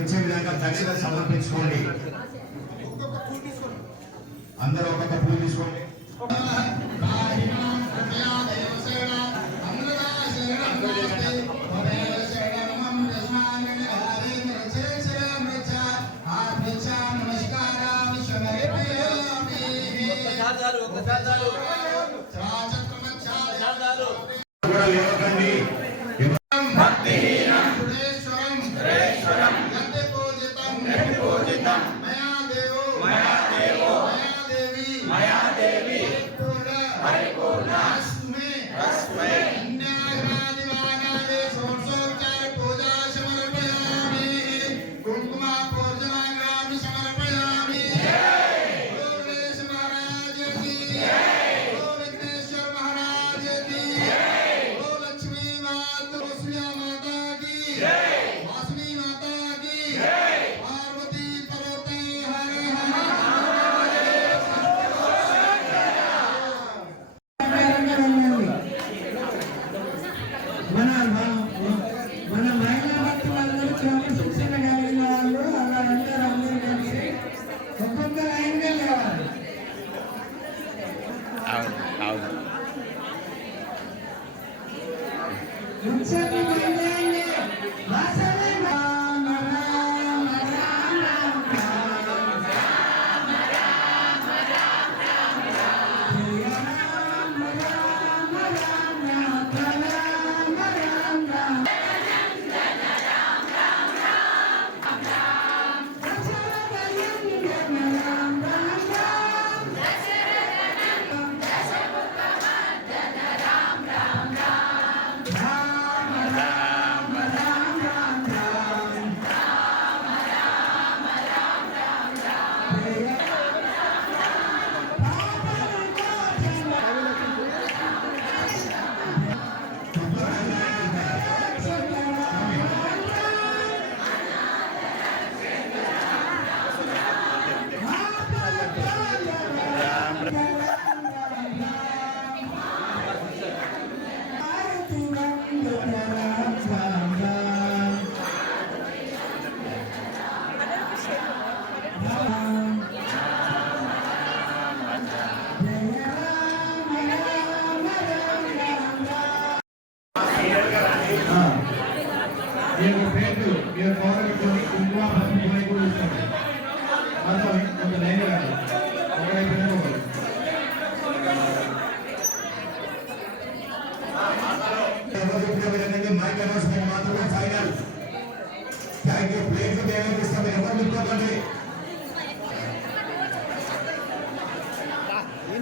ఇచ్చే విధంగా దక్షిణ సమర్పించుకోండి. అందరూ ఒక్కొక్క పూలు తీసుకోండి.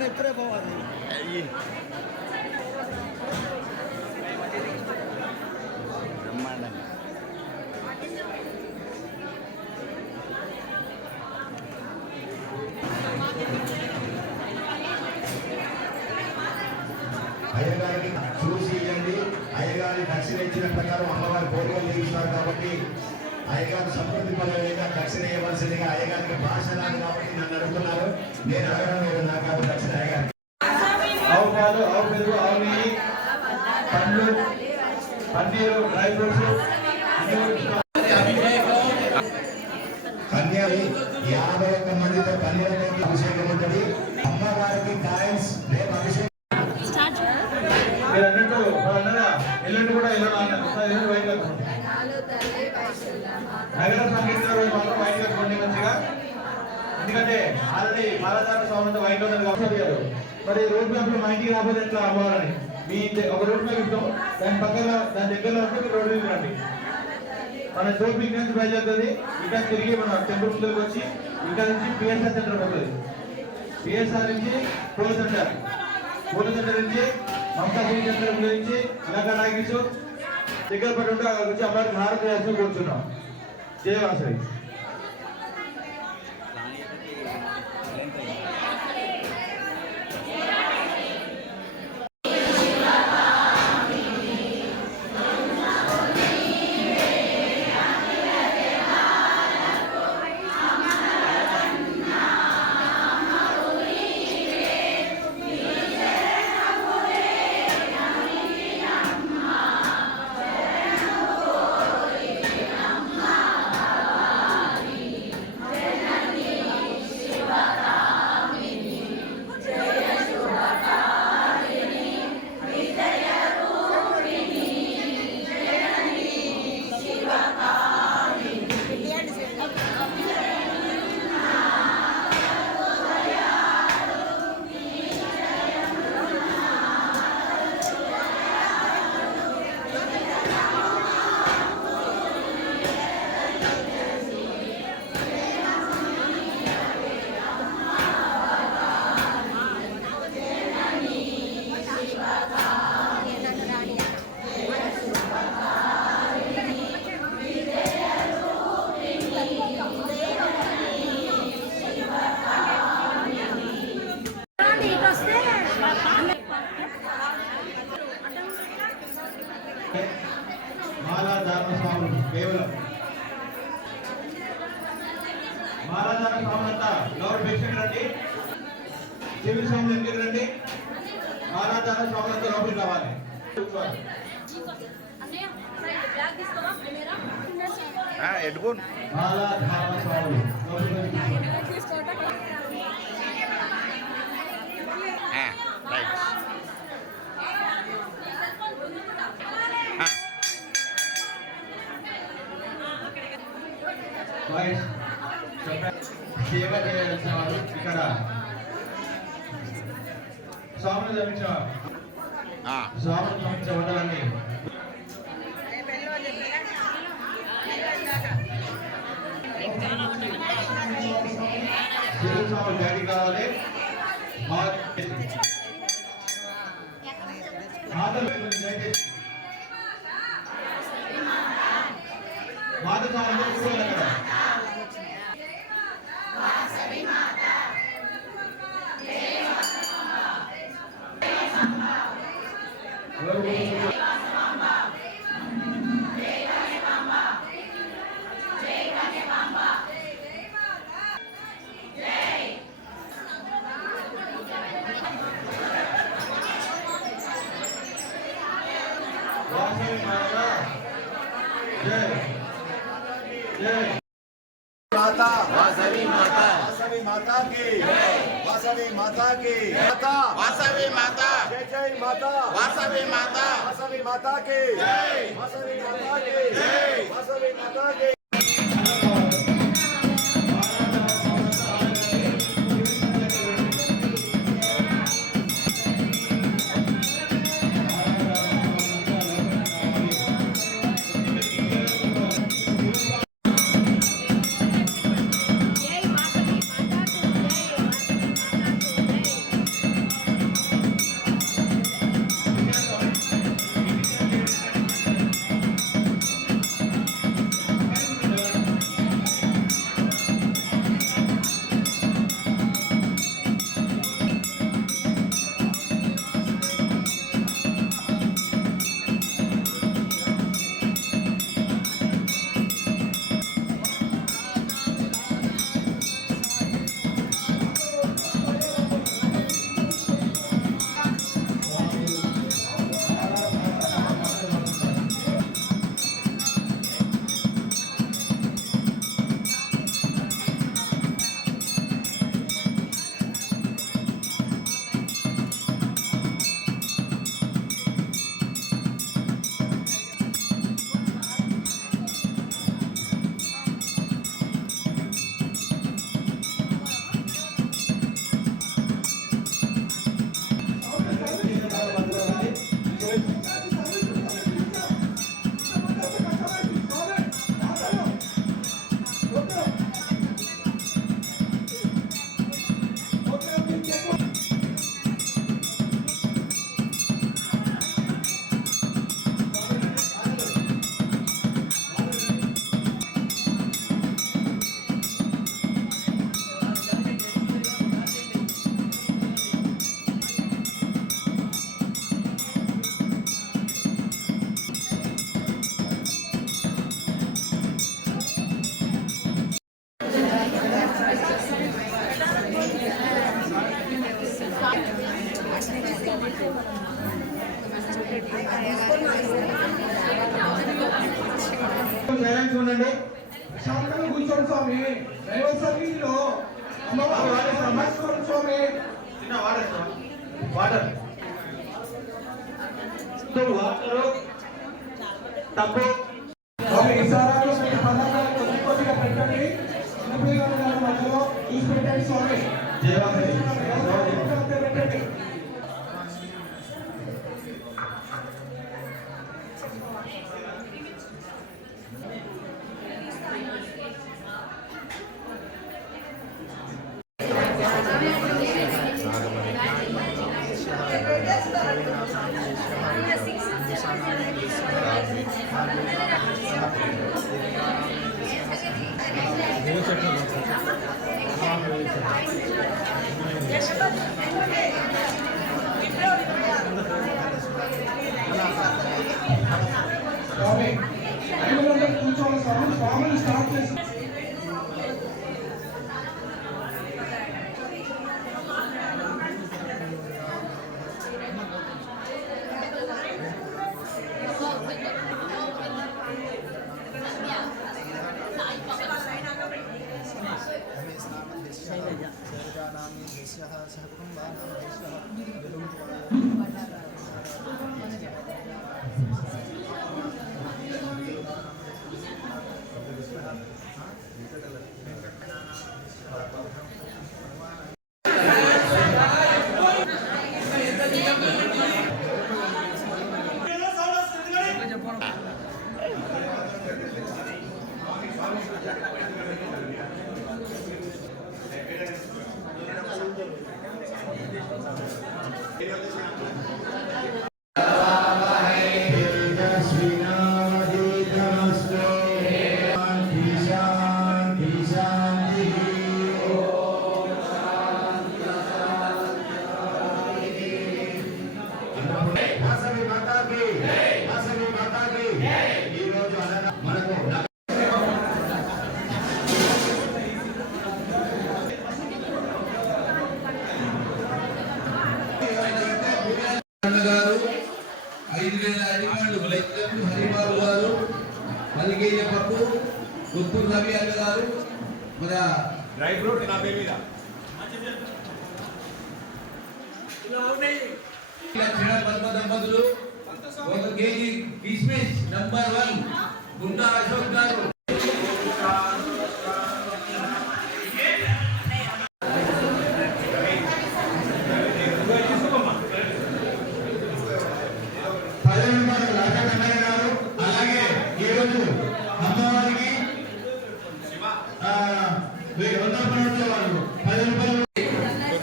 ఇప్పుడే పోవాలి. బ్రహ్మాండంగా అయ్యగారికి చూసి ఇవ్వండి. అయ్యగారి దక్షిణ ఇచ్చిన ప్రకారం అమ్మవారి కోరికలు తీరుస్తున్నారు కాబట్టి అయ్యగారు సంతృప్తి పడలేక దక్షిణ ఇవ్వాల్సిందిగా అయ్యగారికి భాష రాదు కాబట్టి నన్ను అడుగుతున్నారు. నేను అడగడం లేదు, నాకు దక్షిణ అయ్యగారు. ఆవు పాలు, ఆవు పెరుగు, ఆవు నెయ్యి, పండ్లు, పన్నీరు, డ్రై ఫ్రూట్స్, కన్యాలి 51 మందితో కన్యాలకి అభిషేకం ఉంటుంది. అమ్మవారికి కాయిన్స్ రేపు అభిషేకం. మీరు అన్నట్టు ఎల్లుండి కూడా ఎల్లుండి వైట్ కట్టుకోండి. నగర సంగీత రోజు మాత్రం వైట్ కట్టుకోండి మంచిగా. ఎందుకంటే ఆల్రెడీ మాలాధార స్వామి వైట్ ఉన్నది కాబట్టి మరి రోడ్ మ్యాప్ లో మా ఇంటికి రాబోదు ఎట్లా అమ్మవారని మీ ఒక రోడ్ మ్యాప్ ఇస్తాం. దాని పక్కన దాని దగ్గరలో ఉంటే రోడ్ మీద రండి. మన చోటు ఇక్కడ నుంచి బయలుదేరుతుంది. ఇక్కడ తిరిగి మన టెంపుల్ ముందుకు వచ్చి ఇక్కడ నుంచి పిఎస్ఆర్ సెంటర్ పోతుంది. పిఎస్ఆర్ నుంచి పోలీస్ సెంటర్, పోలీస్ సెంటర్ నుంచి మమతా పోలీస్ సెంటర్ నుంచి ఇలాగా నాగిస్తూ దగ్గర పడి ఉంటే అక్కడ వచ్చి అమ్మవారికి హారతి చేస్తూ కూర్చున్నాం. జయవాసవి. మాలాధార స్వాములు కేవలం మాలాధార స్వాములంతా లోపల భిక్షకు రండి. సివిల్ స్వాములు ఎందుకు రండి? మాలాధార స్వాములంతా లోపలికి రావాలి. మాలాధార స్వాములు సేవ చేయాల్సిన వారు ఇక్కడ స్వామిని లభించిన స్వామిని లభించిన వంటలన్నీ స్వామి జాతి కావాలి. మాత స్వామి माता वासवी माता वासवी माता की वासवी माता की माता वासवी माता जय जय माता वासवी माता वासवी माता की वासवी माता की वासवी माता की సైలెన్స్ ఉండండి. శాంతంగా కూర్చోండి స్వామి. దైవ సన్నిధిలో అమ్మవారు నమస్కారం స్వామి. చిన్న వాటర్ వాటర్ వాటర్ తప్పు స్వామి ఈసారి మీ పదార్థాలు కొద్ది కొద్దిగా పెట్టండి. చిన్నపిల్లల మధ్యలో చూసి పెట్టండి స్వామి. పెట్టండి. స్వామి ఐదుగురు కూర్చోండి స్వామి. స్వామిని స్టార్ట్ చేసి గారు 5,000 అడిగాళ్ళు లెక్కలు హరిబాబు గారు 10,000 పప్పు గుత్తూరు రవి అన్న గారు మన డ్రై ఫ్రూట్ నా పేరు మీద లక్షణ పద్మ దంపతులు 1 కేజీ కిస్మిస్ నంబర్ 1 గుండా అశోక్ గారు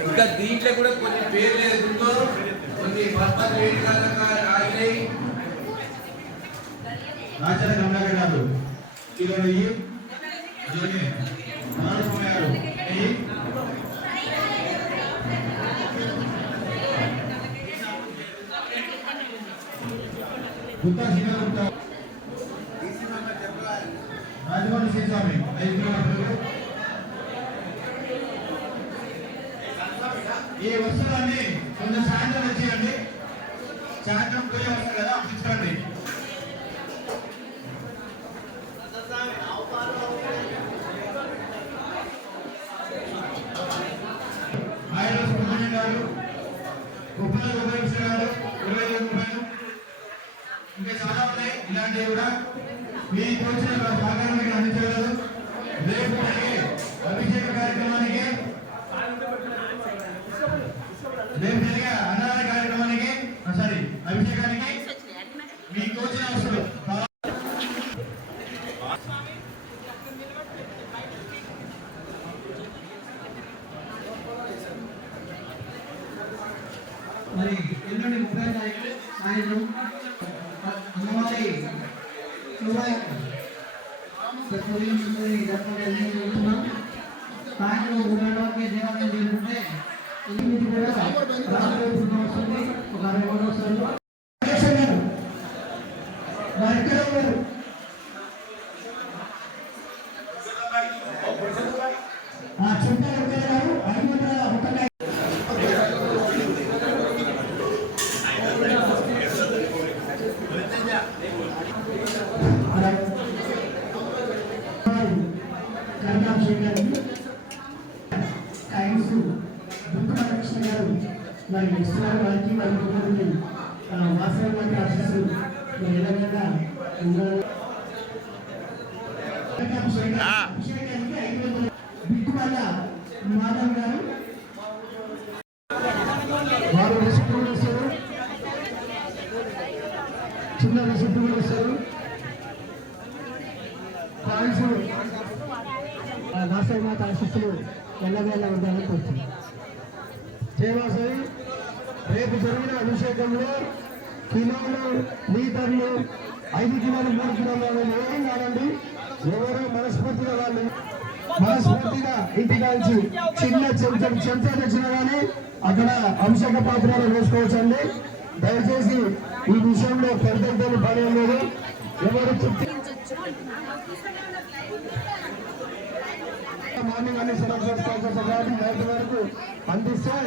ఇంకా దీంట్లో కూడా కొన్ని పేర్లు ఎదుగుతో కొన్ని పర్పస్ ఆగినాయి. రాచన కమలాకర్ గారు కిలో నెయ్యి గారు నెయ్యి గుత్తా శ్రీకాంత్ రాజమౌళి శ్రీస్వామి 5 కిలోమీటర్లు. ఈ వస్తువులన్నీ కొంచెం సాయంత్రం వచ్చేయండి. సాయంత్రం పూజ వస్తుంది కదా అప్పించుకోండి. ఆయన సుబ్రహ్మణ్యం గారు కుప్పల గోపాలకృష్ణ గారు 25 రూపాయలు. ఇంకా చాలా ఉన్నాయి ఇలాంటివి కూడా మీకు వచ్చిన సహకారానికి అందించగలరు. రేపు జరిగే అభిషేక కార్యక్రమానికి అన్నదాన కార్యక్రమానికి అభిషేకానికి మీకు వచ్చిన అవసరం మరి ఎల్లుండి 30వ తారీఖు సాయంత్రం అమ్మవారి శోభాయాత్ర సాయంత్రం 3 దేవాలయం చేరుకుంటే ఎనిమిది కూడా రాత్రి వస్తుంది. ఒక 60 వస్తారు. మరి ఇక్కడ ఉన్నారు చుట్టాలు 500 1 మరి ఇస్తున్నారు వారికి మరి వాస్తవానికి ఆశిస్తూ మరి ఎలాగైనా అభిషేకానికి 500 బిక్కుమల్ల మాధవ్ గారు వారు రిసిప్ట్ ఇస్తారు, చిన్న రిసిప్ట్ ఇస్తారు. కాయిన్స్ వాసవి మాత ఆశిస్తులు ఎల్లవేళ ఉండాలని కోరుతున్నాను. జయవాసవి రేపు జరిగిన అభిషేకంలో కిలోలు లీటర్లు 5 కిలోలు 3 కిలోలు ఏం కాదండి. ఎవరో మనస్ఫూర్తిగా వాళ్ళు మనస్ఫూర్తిగా ఇంటికాంచి చిన్న చెంచా తెచ్చిన కానీ అక్కడ అభిషేక పాత్రలో వేసుకోవచ్చండి. దయచేసి ఈ విషయంలో పెద్దలతో పని లేదు. ఎవరు మార్నింగ్ అన్ని సెలబ్రేట్ నైట్ వరకు అందిస్తే